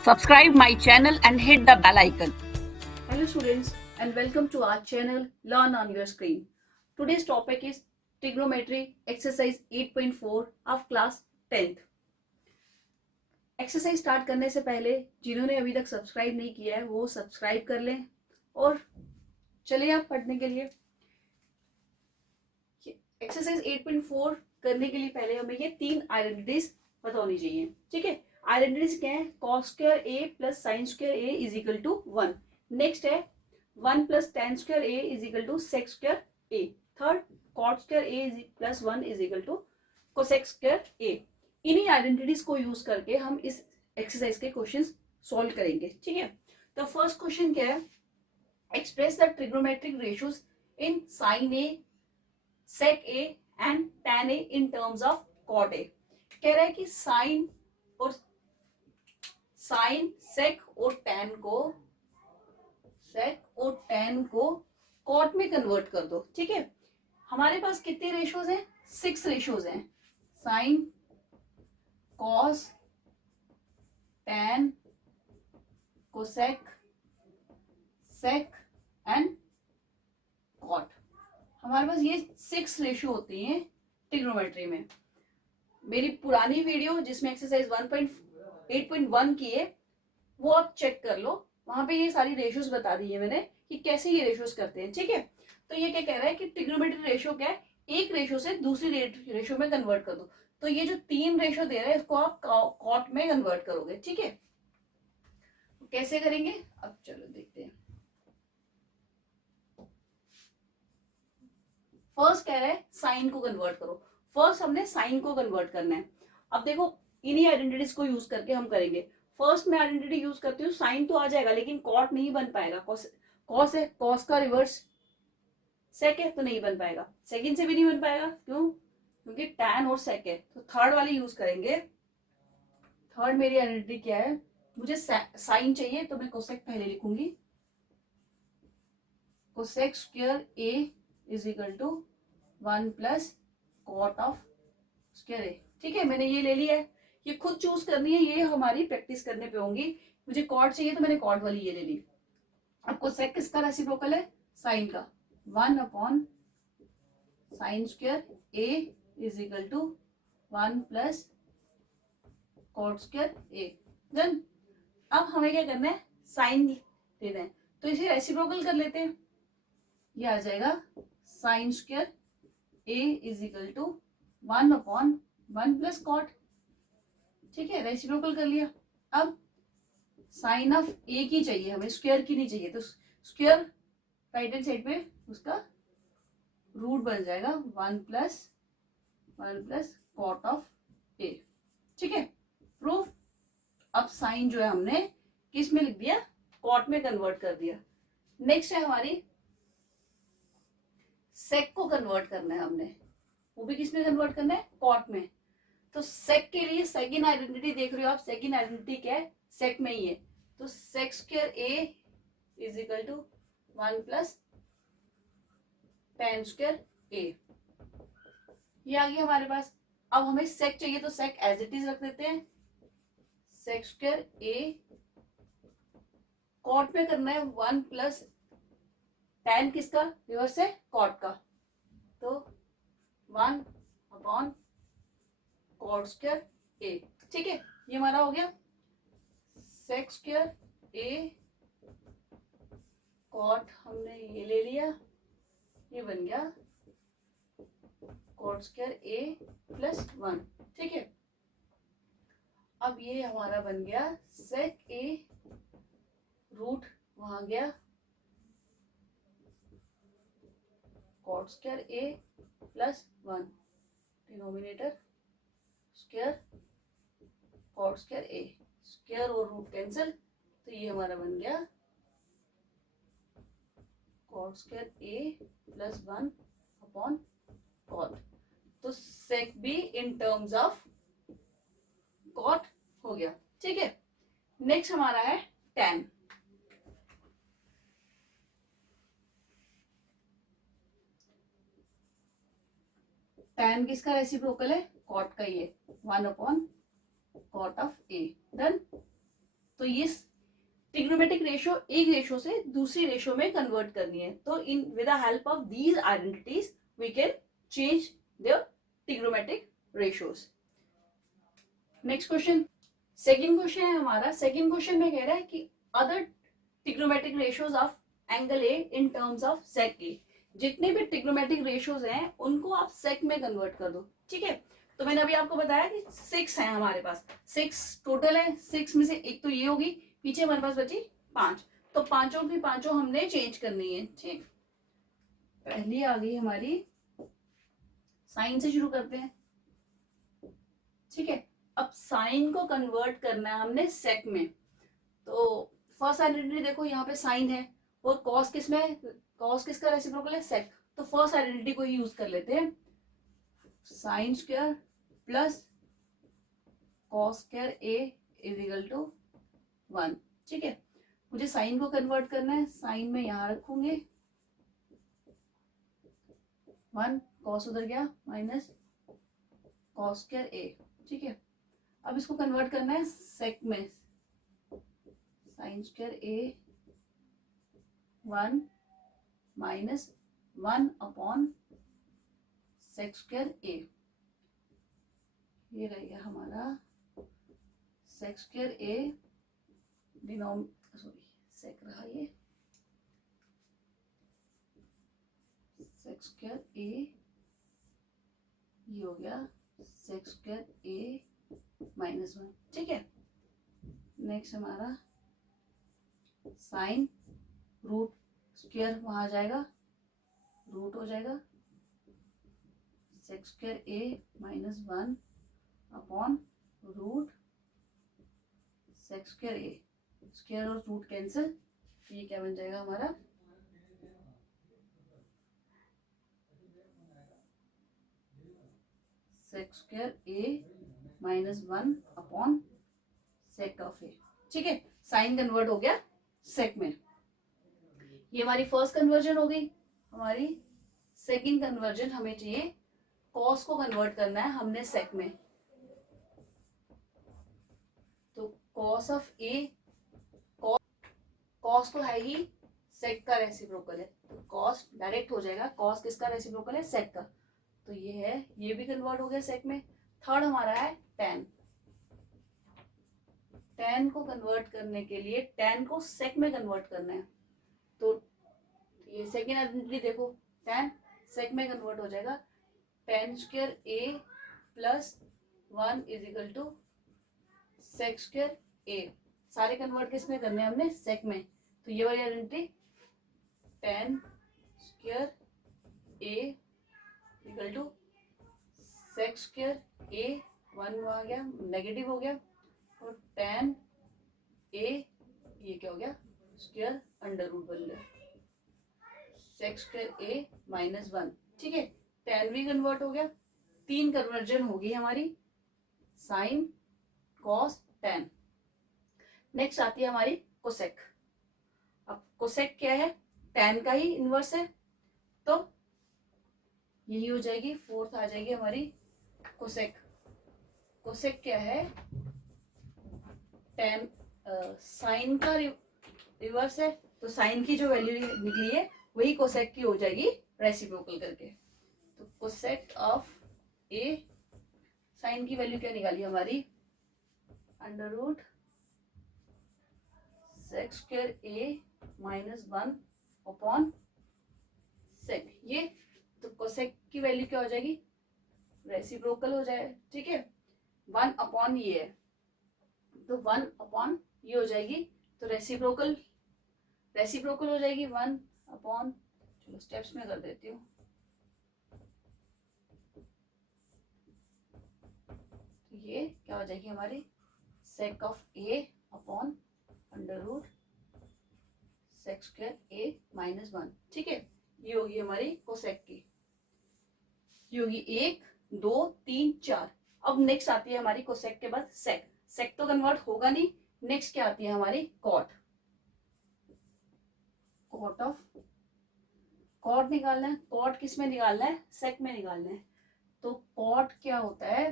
Subscribe my channel and hit the bell icon. Hello students and welcome to our channel Learn on Your Screen. Today's topic is trigonometry exercise 8.4 of class 10th. Exercise start करने से पहले जिन्होंने अभी तक subscribe नहीं किया है वो सब्सक्राइब कर लें और चलिए आप पढ़ने के लिए। एक्सरसाइज 8.4 करने के लिए पहले हमें ये तीन आइडेंटिटीज पता होनी चाहिए, ठीक है। आइडेंटिटीज क्या है? Cos square A plus sine square A is equal to 1। Next है 1 plus tan square A is equal to sec square A. Third cot square A plus 1 is equal to cosec square A. इन्हीं identities को use करके हम इस exercise के questions solve करेंगे, ठीक है। तो फर्स्ट क्वेश्चन क्या है? Express the trigonometric ratios in sine A, sec A and tan A in terms of cot A. कह रहा है कि साइन सेक और tan को कॉट में कन्वर्ट कर दो, ठीक है। हमारे पास कितने रेशियोज हैं? 6 रेशियोज हैं। Sine, cos, tan, cosec, sec and cot. हमारे पास ये 6 रेशियो होती हैं ट्रिग्नोमेट्री में। मेरी पुरानी वीडियो जिसमें एक्सरसाइज 8.1 की है वो आप चेक कर लो, वहां पे ये सारी रेशियोज बता दी है मैंने कि कैसे ये रेशियोज करते हैं, ठीक है। तो ये क्या कह रहा है कि ट्रिग्नोमेट्री रेशियो क्या है? एक रेशियो से दूसरी रेशियो में कन्वर्ट कर दो। तो ये जो 3 रेशियो दे रहा है इसको आप कॉट में कन्वर्ट करोगे, ठीक है। कैसे करेंगे अब चलो देखते हैं। फर्स्ट कह रहा है साइन को कन्वर्ट करो। फर्स्ट हमने साइन को कन्वर्ट करना है। अब देखो इन्हीं आइडेंटिटीज को यूज करके हम करेंगे। फर्स्ट में आइडेंटिटी यूज करती हूँ, साइन तो आ जाएगा लेकिन कॉट नहीं बन पाएगा। कॉस है, कॉस का रिवर्स सेक है तो नहीं बन पाएगा। सेकंड से भी नहीं बन पाएगा, क्यों? क्योंकि टैन और सेक है। तो थर्ड वाली यूज करेंगे। थर्ड मेरी आइडेंटिटी क्या है? मुझे साइन चाहिए तो मैं कोसेक पहले लिखूंगी। Cosec square A is equal to 1 plus cot of square A, ठीक है। मैंने ये ले लिया है। ये खुद चूज करनी है, ये हमारी प्रैक्टिस करने पे होंगी। मुझे कॉट चाहिए तो मैंने कॉट वाली ये ले ली। अब कोसेक किसका रेसिप्रोकल है? साइन का। 1 upon sine square A is equal to 1 plus cot square A. Then अब हमें क्या करना है? साइन देना है, तो इसे रेसिप्रोकल कर लेते हैं। ये आ जाएगा sine square A is equal to 1 upon 1 plus cot, ठीक है। रेसिप्रोकल कर लिया। अब साइन ऑफ ए की चाहिए हमें, स्क्वायर की नहीं चाहिए। तो स्क्वायर राइट हैंड साइड पे उसका रूट बन जाएगा 1 प्लस कॉट ऑफ ए, ठीक है। प्रूफ। अब साइन जो है हमने किस में लिख दिया? कॉट में कन्वर्ट कर दिया। नेक्स्ट है हमारी सेक को कन्वर्ट करना है हमने। वो भी किस में कन्वर्ट करना है? कॉट में। तो सेक के लिए सेकंड आइडेंटिटी देख रहे हो आप। सेकंड आइडेंटिटी क्या है? सेक में ही है। तो sec square A is equal to 1 plus tan square A. ये आ गया हमारे पास। अब हमें सेक चाहिए तो सेक एज इट इज रख देते हैं। सेक स्क्वायर ए कॉट में करना है 1 प्लस tan किसका रिवर्स है? कॉट का। तो 1 अपॉन कॉट स्क्वायर ए, ठीक है। ये हमारा हो गया सेक स्क्वायर ए कॉट, हमने ये ले लिया, ये बन गया कॉट स्क्वायर ए प्लस 1, ठीक है। अब ये हमारा बन गया सेक ए रूट वहां गया cot square A plus 1, denominator square cot square A, square और रूट कैंसिल, तो ये हमारा बन गया cot square A plus 1 upon cot. तो sec B in terms of cot हो गया, ठीक है। नेक्स्ट हमारा है tan। tan किसका रेसिप्रोकल है? कॉट का ही है। 1 upon cot of A. Done. तो ये ट्रिग्नोमेट्रिक रेशियो एक रेशियो से दूसरी रेशियो में कन्वर्ट करनी है। तो in with the help of these identities we can change the trigonometric ratios. Next question, second question है हमारा। सेकंड क्वेश्चन में कह रहा है कि other trigonometric ratios of angle A in terms of sec A. जितने भी ट्रिग्नोमेट्रिक रेशियोज हैं उनको आप सेक में कन्वर्ट कर दो। ठीक है, तो मैंने अभी आपको बताया कि 6 है हमारे पास, 6 टोटल है। 6 में से एक तो ये होगी, पीछे हमारे पास बची 5, तो पांचों की पांचों हमने चेंज करनी है। ठीक, पहली आ गई हमारी, साइन से शुरू करते हैं। ठीक है, अब साइन को कन्वर्ट करना है हमने सेक में। तो फर्स्ट आइडेंटिटी देखो, यहाँ पे साइन है और कॉस किसमें, कॉस किसका रेसिप्रोकल है, सेक। तो फर्स्ट आइडेंटिटी को ही यूज कर लेते हैं, sine square plus cos square A is equal to 1। ठीक है, मुझे साइन को कन्वर्ट करना है, साइन में यहां रखूंगे 1, कॉस उधर गया माइनस कॉस स्क्वायर ए। ठीक है, अब इसको कन्वर्ट करना है सेक में, sign square A 1 minus 1 upon sec square A. ये रहेगा हमारा सेक स्क्वायर ए सेक रहा ये, सेक स्क्वायर ए, ये हो गया सेक स्क्वायर ए माइनस 1। ठीक है, नेक्स्ट हमारा साइन रूट स्क्वायर वहां आ जाएगा, रूट हो जाएगा sec square A minus 1 upon root sec square A, square और रूट कैंसिल, ये क्या बन जाएगा हमारा sec square A minus 1 upon sec of A. ठीक है, साइन कन्वर्ट हो गया सेक में। ये हमारी फर्स्ट कन्वर्जन हो गई। हमारी सेकंड कन्वर्जन हमें चाहिए, कॉस को कन्वर्ट करना है हमने सेक में। तो कॉस ऑफ ए, कॉस तो है ही सेक का रेसिप्रोकल है, तो कॉस डायरेक्ट हो जाएगा, कॉस किसका रेसिप्रोकल है, सेक का। तो ये है, ये भी कन्वर्ट हो गया सेक में। थर्ड हमारा है टेन। टेन को कन्वर्ट करने के लिए टेन को सेक में कन्वर्ट करना है। तो ये सेकेंड आइडेंटिटी देखो, टेन सेक में कन्वर्ट हो जाएगा, tan square A plus 1 is equal to sec square A. सारे कन्वर्ट किस में करने हैं हमने, सेक में। तो ये वाली identity tan square A equal to sec square A, 1 आ गया नेगेटिव हो गया, और टेन ए, ये क्या हो गया स्क्वायर अंडर रूट बन गया सेक स्क्वायर ए माइनस 1। ठीक है, टेन भी कन्वर्ट हो गया। 3 कन्वर्जन होगी हमारी, साइन कॉस टेन। नेक्स्ट आती है हमारी कोसेक। अब कोसेक क्या है, टेन का ही इनवर्स है, तो यही हो जाएगी, फोर्थ आ जाएगी हमारी कोसेक। कोसेक क्या है, टेन साइन का रिवर्स है, तो साइन की जो वैल्यू निकली है वही कोसेक की हो जाएगी रेसिप्रोकल करके। तो कोसेक ऑफ ए, साइन की वैल्यू क्या निकाली हमारी, under root sec square A minus 1 upon सेक। ये तो कोसेक की वैल्यू क्या हो जाएगी, रेसिप्रोकल हो जाए। ठीक है, 1 अपॉन ये है, तो 1 अपॉन ये हो जाएगी, तो रेसिप्रोकल हो जाएगी 1 अपॉन, चलो स्टेप्स में कर देती हूँ। तो ये क्या हो जाएगी हमारी sec of A upon under root sec square A minus 1। ठीक है, ये होगी हमारी कोसेक की, ये होगी 1 2 3 4। अब नेक्स्ट आती है हमारी कोसेक के बाद सेक। सेक तो कन्वर्ट होगा नहीं, नेक्स्ट क्या आती है हमारी कॉट। कॉट ऑफ, कॉट निकालना है, कॉट किस में निकालना है, सेक में निकालना है। तो कॉट क्या होता है,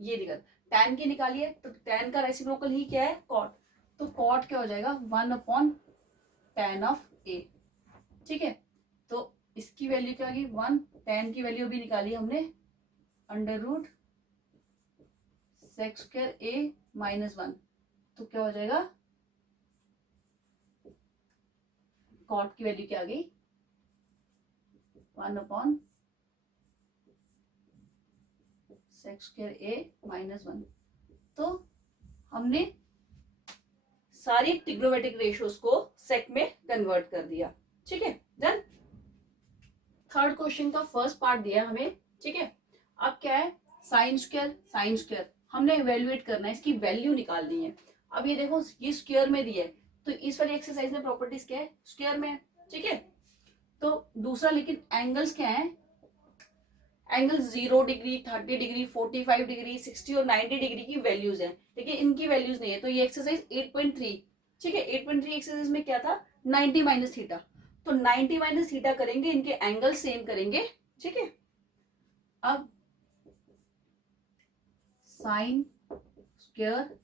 ये निकल, tan की निकाली है, तो tan का रेसिप्रोकल ही क्या है, cot। तो cot क्या हो जाएगा, 1/tan ऑफ a। ठीक है, तो इसकी वैल्यू क्या आ गई 1, tan की वैल्यू भी निकाली हमने √sec² a - 1, तो क्या हो जाएगा, cot की वैल्यू क्या आ गई 1/sec² a - 1। तो हमने सारी ट्रिग्नोमेट्रिक रेशियोज को सेक में कन्वर्ट कर दिया। ठीक है, डन। थर्ड क्वेश्चन का फर्स्ट पार्ट दिया हमें। ठीक है, अब क्या है, साइन स्क्वायर हमने इवेल्युएट करना है, इसकी वैल्यू निकालनी है। अब ये देखो, ये स्क्वायर में दिया है, तो इस वाली एक्सरसाइज में प्रॉपर्टीज क्या है, स्क्वायर में है। ठीक है, तो दूसरा, लेकिन एंगल्स क्या है, एंगल 0 डिग्री, 30 डिग्री, 45 डिग्री, 60 और 90 डिग्री की वैल्यूज है, लेकिन इनकी वैल्यूज नहीं है। तो ये एक्सरसाइज 8.3, ठीक है, 8.3 एक्सरसाइज में क्या था, 90 माइनस थीटा। तो 90 माइनस थीटा करेंगे, इनके एंगल सेम करेंगे। ठीक है, अब साइन स्क्वायर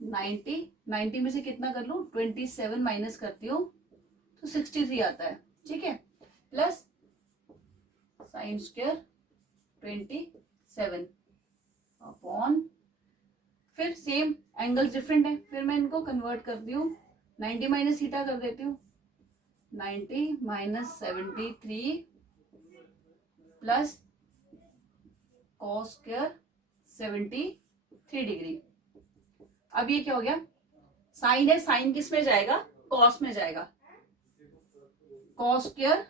90 में से कितना कर लूं, 27 माइनस करती हूँ तो 63 आता है। ठीक है, प्लस साइन स्क्वायर 27 अपॉन, फिर सेम एंगल डिफरेंट है, फिर मैं इनको कन्वर्ट करती हूँ, 90 माइनस थीटा कर देती हूँ, 90 minus 73 plus cos square 73 degree. अब ये क्या हो गया, साइन है, साइन किस में जाएगा, कॉस में जाएगा, कॉस स्क्वायर।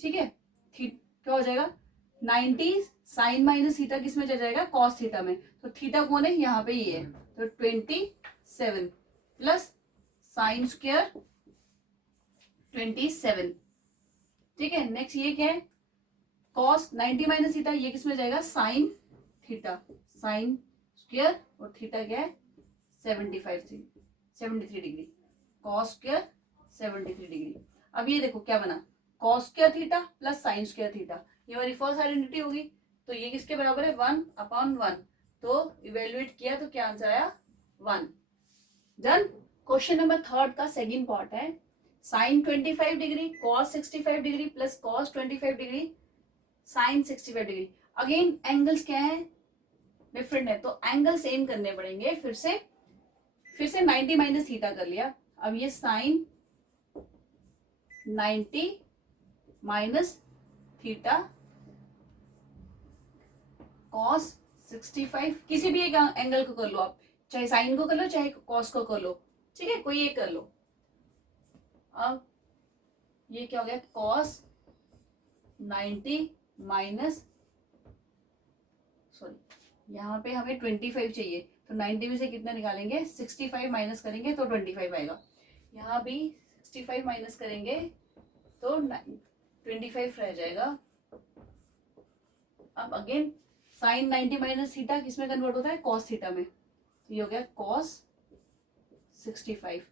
ठीक है, क्या हो जाएगा 90 साइन माइनस थीटा किस में चला जाएगा, कॉस थीटा में। तो थीटा कौन है, यहाँ पे ये है, तो 27 प्लस साइन स्क्वायर 27। ठीक है, नेक्स्ट ये क्या है, कॉस 90 माइनस थीटा, ये किस में जाएगा, साइन थीटा, साइन स्क्वायर, और थीटा क्या है 73 डिग्री, कॉस स्क्वायर 73 डिग्री। अब ये देखो क्या बना, cos square theta plus sine square theta, ये हमारी फर्स्ट आइडेंटिटी होगी। तो ये किसके बराबर है, 1/1। तो इवेल्युएट किया तो क्या आंसर आया 1। डन। क्वेश्चन नंबर थर्ड का सेकंड पार्ट है, sine 25 degree cos 65 degree plus cos 25 degree sine 65 degree. Again angles क्या है, डिफरेंट है, तो एंगल सेम करने पड़ेंगे। फिर से 90 माइनस थीटा कर लिया। अब ये साइन 90 माइनस थीटा कॉस 65, किसी भी एक एंगल को कर लो आप, चाहे साइन को कर लो चाहे कॉस को कर लो। ठीक है, कोई एक कर लो। अब ये क्या हो गया, कॉस 90 माइनस, सॉरी यहाँ पे हमें 25 चाहिए, तो 90 में से कितना निकालेंगे, 65 माइनस करेंगे तो 25 आएगा। यहाँ भी 65 माइनस करेंगे तो 25 रह जाएगा। अब अगेन साइन 90 माइनस थीटा किस में कन्वर्ट होता है, कॉस थीटा में। तो ये हो गया कॉस 65,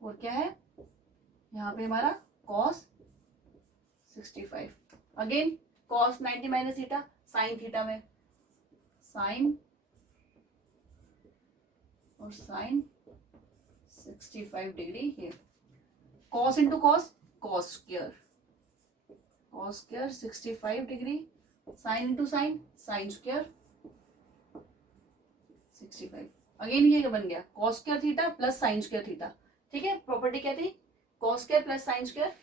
और क्या है यहाँ पे हमारा cos 65। Again cos 90 minus theta sine theta में, साइन और साइन 65 डिग्री है, cos into cos, cos square 65 degree, sine into sine, sine square 65। Again ये बन गया cos square theta plus sine square theta. ठीक है, प्रॉपर्टी क्या थी, cos square plus sine square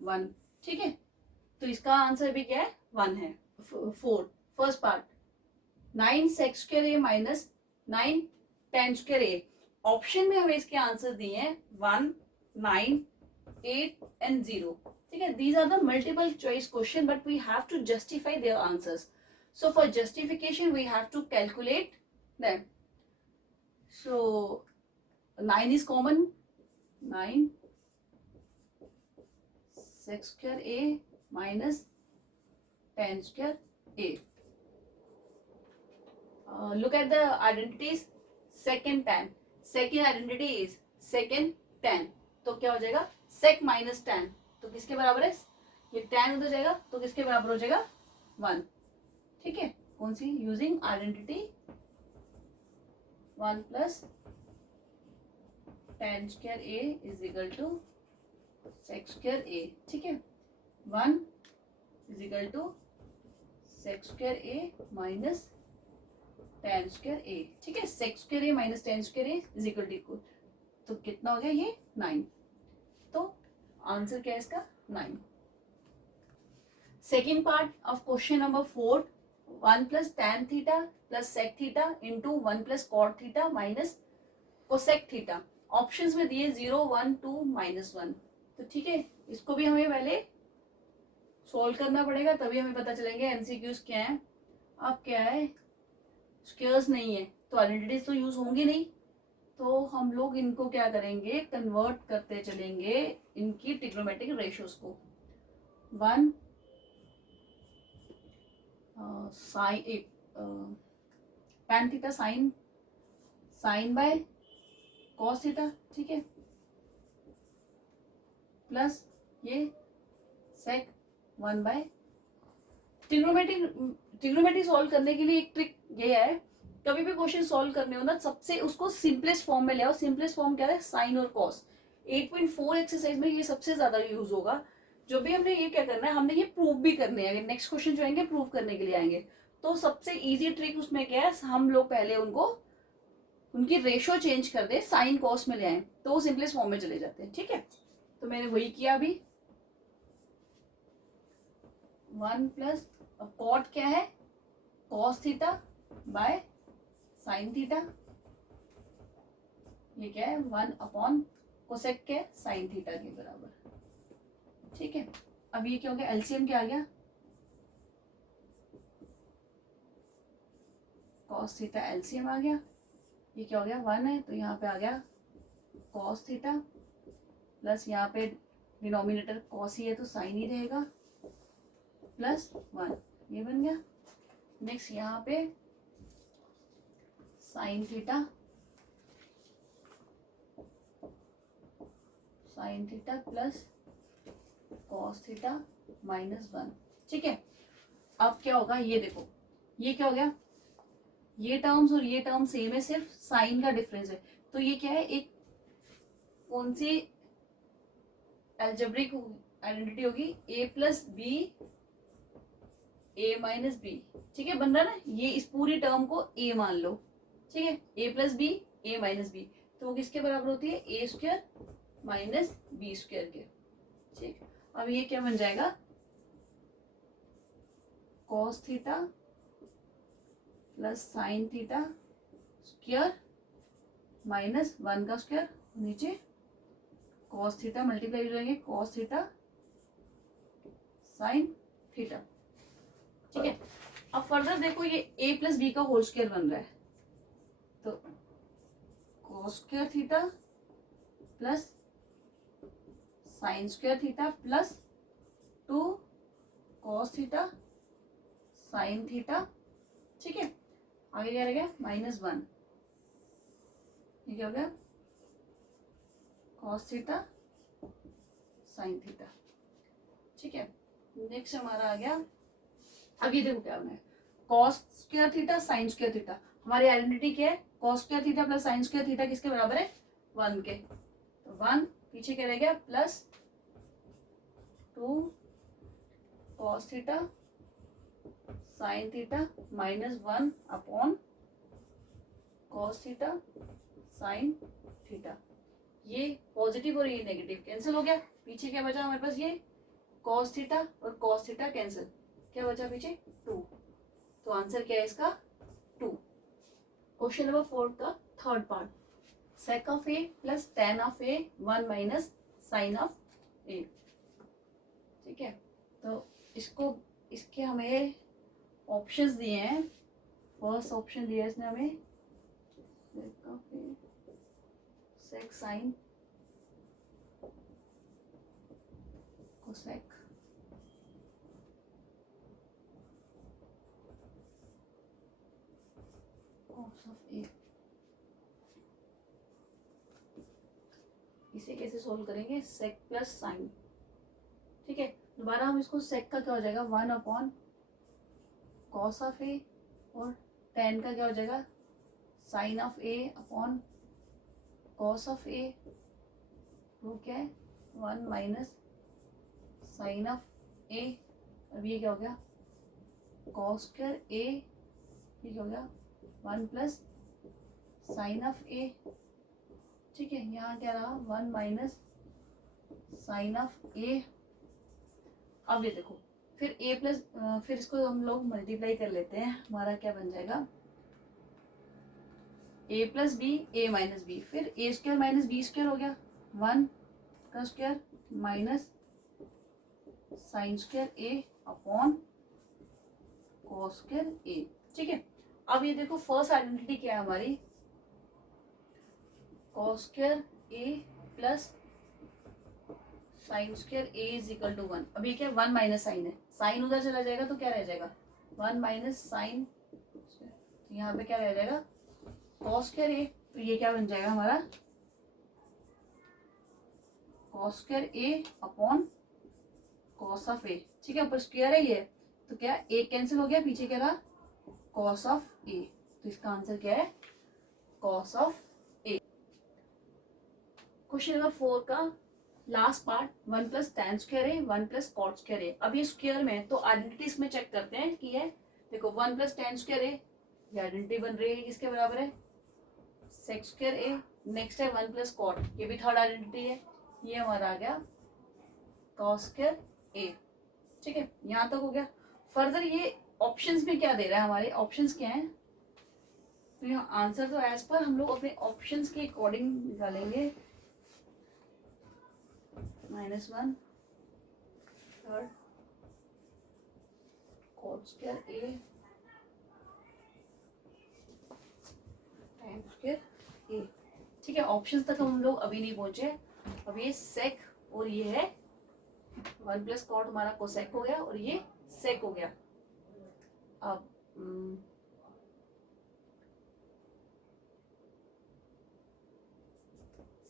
1। ठीक है, तो इसका आंसर भी क्या है 1 है। 4 first part, 9 sec square A minus 9 tan square A. Option में हमें इसके आंसर दिए हैं 1, 9, 8 and 0। ठीक है, these are the multiple choice question but we have to justify their answers. So for justification we have to calculate them. So 9 is common, 9 sec square a minus tan square a. Look at the identities, second tan, second identity is second tan, तो क्या हो जाएगा sec minus tan, तो किसके बराबर है, ये tan उधर जाएगा तो किसके बराबर हो जाएगा 1। ठीक है, कौन सी, using identity 1 plus tan square A is equal to sec square A, ठीक है, 1 is equal to sec square A minus tan square A, ठीक है, sec square A minus tan square A is equal to, तो कितना हो गया ये 9, तो आंसर क्या है इसका 9। Second part of question number 4, 1 plus tan theta plus sec theta into 1 plus cot theta minus cosec theta, options में दिए 0, 1, 2, -1, तो ठीक है, इसको भी हमें पहले सोल्व करना पड़ेगा, तभी हमें पता चलेंगे एमसीक्यूज क्या है। अब क्या है, स्क्वायर्स नहीं है तो आइडेंटिटीज तो यूज होंगी नहीं, तो हम लोग इनको क्या करेंगे, कन्वर्ट करते चलेंगे इनकी ट्रिग्नोमेट्रिक रेशियोज को। 1 sine tan theta sine by cos theta, ठीक है, प्लस ये सेक 1 बाय, ट्रिग्नोमेट्री सॉल्व करने के लिए एक ट्रिक ये है, कभी भी क्वेश्चन सॉल्व करने हो ना, सबसे उसको सिंपलेस्ट फॉर्म में ले आओ। सिंपलेस्ट फॉर्म क्या है, साइन और कॉस। 8.4 एक्सरसाइज में ये सबसे ज्यादा यूज होगा। जो भी हमने ये क्या करना है, हमने ये प्रूव भी करने हैं, नेक्स्ट क्वेश्चन जो आएंगे प्रूव करने के लिए आएंगे, तो सबसे इजी ट्रिक उसमें क्या है, हम लोग पहले उनको उनकी रेशियो चेंज कर दे, साइन कॉस में ले आए तो वो सिंपलेस्ट फॉर्म में चले जाते हैं, ठीक है, तो मैंने वही किया अभी। 1 प्लस कॉट क्या है, cos theta by sine theta, ये क्या है 1 अपॉन कोसेक के साइन थीटा के बराबर, ठीक है। अब ये क्या हो गया, एलसीएम क्या आ गया, कॉस थीटा एलसीएम आ गया, ये क्या हो गया 1 है तो यहाँ पे आ गया कॉस थीटा, प्लस यहाँ पे डिनोमिनेटर कॉस ही है तो साइन ही रहेगा, प्लस 1, ये बन गया। नेक्स्ट यहाँ पे sine theta plus cos theta -1, ठीक है। अब क्या होगा, ये देखो, ये क्या हो गया, ये टर्म्स और ये टर्म सेम है, सिर्फ साइन का डिफरेंस है, तो ये क्या है, एक कौन सी एल्जेब्रिक आइडेंटिटी होगी, a plus b a minus b, ठीक है, बन रहा है ना, ये इस पूरी टर्म को a मान लो, ठीक है, a plus b a minus b, तो वो किसके बराबर होती है, a square minus b square के, ठीक। अब ये क्या बन जाएगा, cos theta plus sine theta square -1 का स्क्वायर, नीचे कॉस थीटा मल्टीप्लाई हो जाएंगे कॉस थीटा साइन थीटा, ठीक है। अब फर्दर देखो, ये a प्लस बी का होल स्क्वायर बन रहा है, तो cos square theta plus sine square theta plus 2 cos theta sine theta, ठीक है। आगे क्या रहेगा, -1, ये क्या हो गया, कॉस थीटा साइन थीटा, ठीक है। नेक्स्ट हमारा आ गया, अब ये देखो क्या होना है, cos square theta sine square theta, हमारी आइडेंटिटी क्या है, cos square theta plus sine square theta किसके बराबर है, 1 के, तो 1 पीछे क्या रह गया, plus 2 cos theta sine theta -1 upon cos theta sine theta, ये पॉजिटिव और ये नेगेटिव कैंसिल हो गया, पीछे क्या बचा हमारे पास, ये कॉस थीटा और कॉस थीटा कैंसिल, क्या बचा पीछे 2, तो आंसर क्या है इसका 2। क्वेश्चन नंबर 4 का third part, sec of A plus tan of A 1 minus sine of A, ठीक है। तो इसके हमें ऑप्शंस दिए हैं, फर्स्ट ऑप्शन दिया है इसने हमें, सेक साइन कोसेक, कॉस ऑफ ए, इसे कैसे सोल्व करेंगे, सेक प्लस साइन, ठीक है। दोबारा हम इसको सेक का क्या हो जाएगा, 1 अपॉन कॉस ऑफ ए और tan का क्या हो जाएगा, sine of A upon cos of A, वो क्या है 1 माइनस साइन ऑफ ए। अब ये क्या हो गया कॉस स्क्वायर ए, ये क्या हो गया 1 प्लस साइन ऑफ ए। ठीक है, यहाँ क्या रहा 1 माइनस साइन ऑफ ए। अब ये देखो फिर a प्लस, फिर इसको हम लोग मल्टीप्लाई कर लेते हैं, हमारा क्या बन जाएगा a plus b a minus b, फिर a square minus b square हो गया 1 का square minus sine square A upon cos square A. ठीक है, अब ये देखो फर्स्ट आइडेंटिटी क्या है हमारी, cos square A plus sine square A is equal to 1। अब ये क्या 1 माइनस साइन है, साइन उधर चला जाएगा तो क्या रह जाएगा 1 माइनस साइन, तो यहाँ पे क्या रह जाएगा कॉस स्क्वायर ए। तो ये क्या बन जाएगा हमारा cos square A upon cos of A. ठीक है, ऊपर स्क्वायर है ये, तो क्या ए कैंसिल हो गया, पीछे क्या रहा कॉस ऑफ ए। तो इसका आंसर क्या है cos of A. Question number 4 का last part 1 plus tan square है 1 प्लस कॉट स्क्वायर है। अब ये स्क्वायर में तो आइडेंटिटीज में चेक करते हैं कि है, देखो 1 प्लस टैन स्क्वायर है, ये आइडेंटिटी बन रही है किसके बराबर है सेक स्क्वायर ए। नेक्स्ट है 1 प्लस कॉट, ये भी थर्ड आइडेंटिटी है, ये हमारा आ गया कॉस स्क्वायर ए। ठीक है, यहाँ तक हो गया। फर्दर ये ऑप्शंस में क्या दे रहा है, हमारे ऑप्शंस क्या हैं, तो यहाँ आंसर तो एज पर हम लोग अपने ऑप्शंस के अकॉर्डिंग निकालेंगे। -1 third cot square A time square A. ठीक है, ऑप्शंस तक हम लोग अभी नहीं पहुंचे। अब ये सेक और ये है 1 प्लस कॉट हमारा कोसेक हो गया और ये सेक हो गया। अब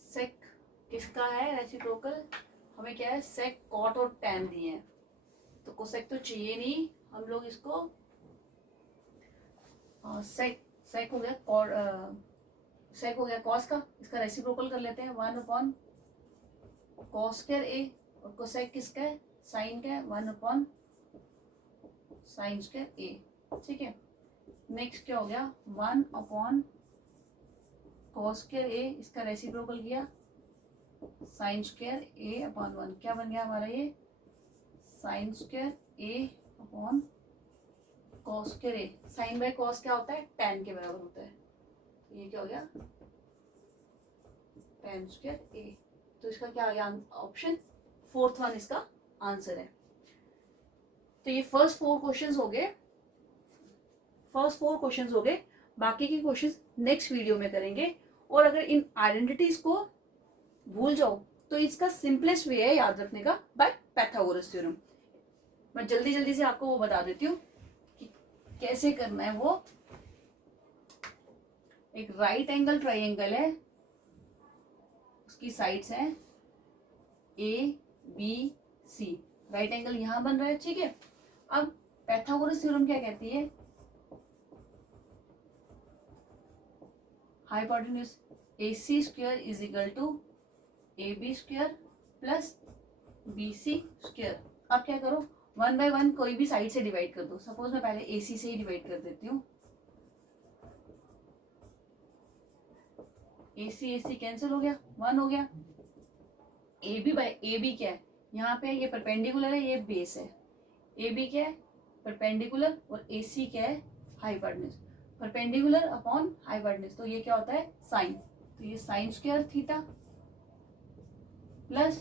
सेक किसका है रेसिप्रोकल, हमें क्या है सेक कॉट और टैन दिए हैं, तो कोसेक तो चाहिए नहीं, हम लोग इसको सेक सेक हो गया कॉट, सेक हो गया कॉस का, इसका रेसिप्रोकल कर लेते हैं 1 अपॉन कॉस स्क्वायर ए, और कोसेक किसका है साइन का है 1 अपॉन साइन स्क्वायर ए। ठीक है, नेक्स्ट क्या हो गया 1 अपॉन कॉस स्क्वायर ए, इसका रेसिप्रोकल किया साइन स्क्वायर ए अपॉन 1, क्या बन गया हमारा ये sine square A upon cos square A. Sine by cos क्या होता है टैन के बराबर होता है, तो ये क्या हो गया टैन स्क्वायर ए। तो इसका क्या आ गया ऑप्शन 4th वन इसका आंसर है। तो ये फर्स्ट 4 क्वेश्चंस हो गए, फर्स्ट 4 क्वेश्चंस हो गए, बाकी के क्वेश्चंस नेक्स्ट वीडियो में करेंगे। और अगर इन आइडेंटिटीज को भूल जाओ तो इसका सिंपलेस्ट वे है याद रखने का बाय पाइथागोरस थ्योरम। मैं जल्दी जल्दी से आपको वो बता देती हूँ कि कैसे करना है। वो एक राइट एंगल ट्राइंगल है, उसकी साइड्स हैं A B C, right angle यहां बन रहा है। ठीक है, अब पाइथागोरस थ्योरम क्या कहती है, hypotenuse AC square is equal to AB square plus BC square. अब क्या करो 1 बाय 1 कोई भी साइड से डिवाइड कर दो। सपोज मैं पहले AC से ही डिवाइड कर देती हूँ, AC कैंसिल हो गया 1 हो गया। AB बाय AB क्या है, यहाँ पे ये परपेंडिकुलर है, ये बेस है। AB क्या है परपेंडिकुलर और AC क्या है हाइपोटेन्यूज, परपेंडिकुलर अपॉन हाइपोटेन्यूज, तो ये क्या होता है साइन, तो ये sine square theta plus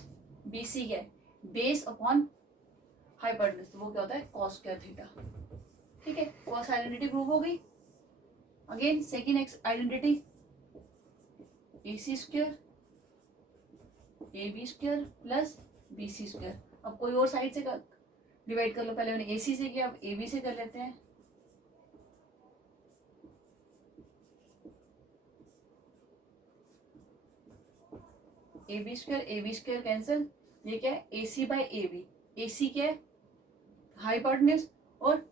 BC क्या है बेस अपॉन हाइपोटेन्यूज, तो वो क्या होता है कॉस स्क्वायर थीटा। ठीक है, फर्स्ट आइडेंटिटी प्रूव हो गई। Again second identity AC square AB square plus BC square. अब कोई और साइड से डिवाइड कर लो, पहले मैंने AC से किया, अब AB से कर लेते हैं। AB स्क्वायर कैंसिल, ये क्या है AC बाय AB, AC क्या है हाइपोटेन्यूज और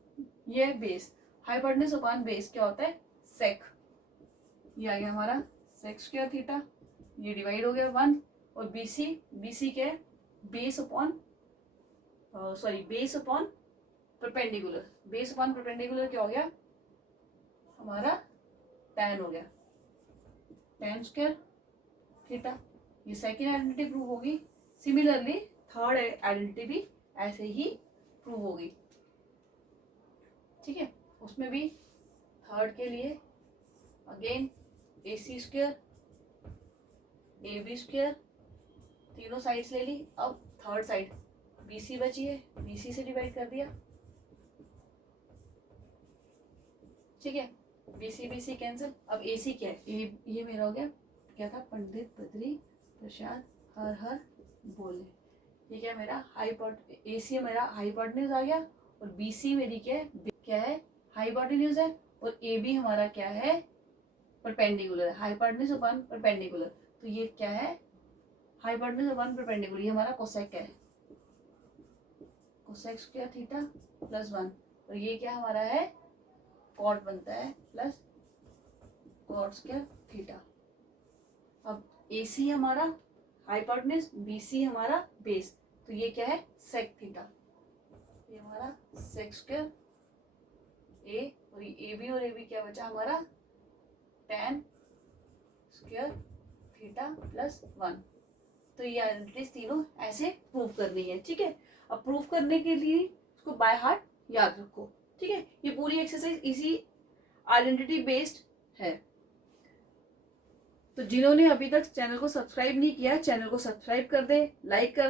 ये बेस, हाइपोटेन्यूज अपॉन बेस क्या होता है, सेक। ये आ गया हमारा सेक स्क्वायर थीटा, ये डिवाइड हो गया 1। और बीसी, बीसी क्या है, base upon base upon perpendicular. Base upon perpendicular क्या हो गया हमारा, tan हो गया, tan स्क्वायर थीटा। ये सेकेंड आइडेंटिटी प्रूव होगी। सिमिलरली थर्ड आइडेंटिटी भी ऐसे ही प्रूव होगी, ठीक है। उसमें भी थर्ड के लिए again A C square A B square, तीनों साइड्स ले ली। अब थर्ड साइड बी सी बची है, बी सी से डिवाइड कर दिया, ठीक है। B C cancel. अब ए सी क्या है, ये मेरा हो गया क्या था, पंडित बद्री प्रसाद हर हर बोले। ये क्या मेरा ए सी मेरा हाइपोटेन्यूज आ गया, और बी सी मेरी क्या है हाइपोटेन्यूज है, और ए बी हमारा क्या है परपेंडिकुलर है, हाइपोटेन्यूज अपॉन परपेंडिकुलर। तो ये क्या है हाइपोटेन्यूज अपॉन परपेंडिकुलर, ये हमारा कोसेक है, कोसेक स्क्वायर थीटा प्लस 1। और ये क्या हमारा है कॉट बनता है प्लस कॉट स्क्वायर थीटा। अब ए सी हमारा हाइपोटेन्यूज, बी सी हमारा बेस, तो ये क्या है सेक थीटा। ये हमारा सेक स्क्वायर ए, और ए बी, और ए बी क्या बचा हमारा tan स्क्वायर थीटा प्लस 1। तो ये आइडेंटिटीज तीनों ऐसे प्रूव करनी है, ठीक है। अब प्रूव करने के लिए इसको बाय हार्ट याद रखो, ठीक है। ये पूरी एक्सरसाइज इसी आइडेंटिटी बेस्ड है। तो जिन्होंने अभी तक चैनल को सब्सक्राइब नहीं किया, चैनल को सब्सक्राइब कर दे, लाइक कर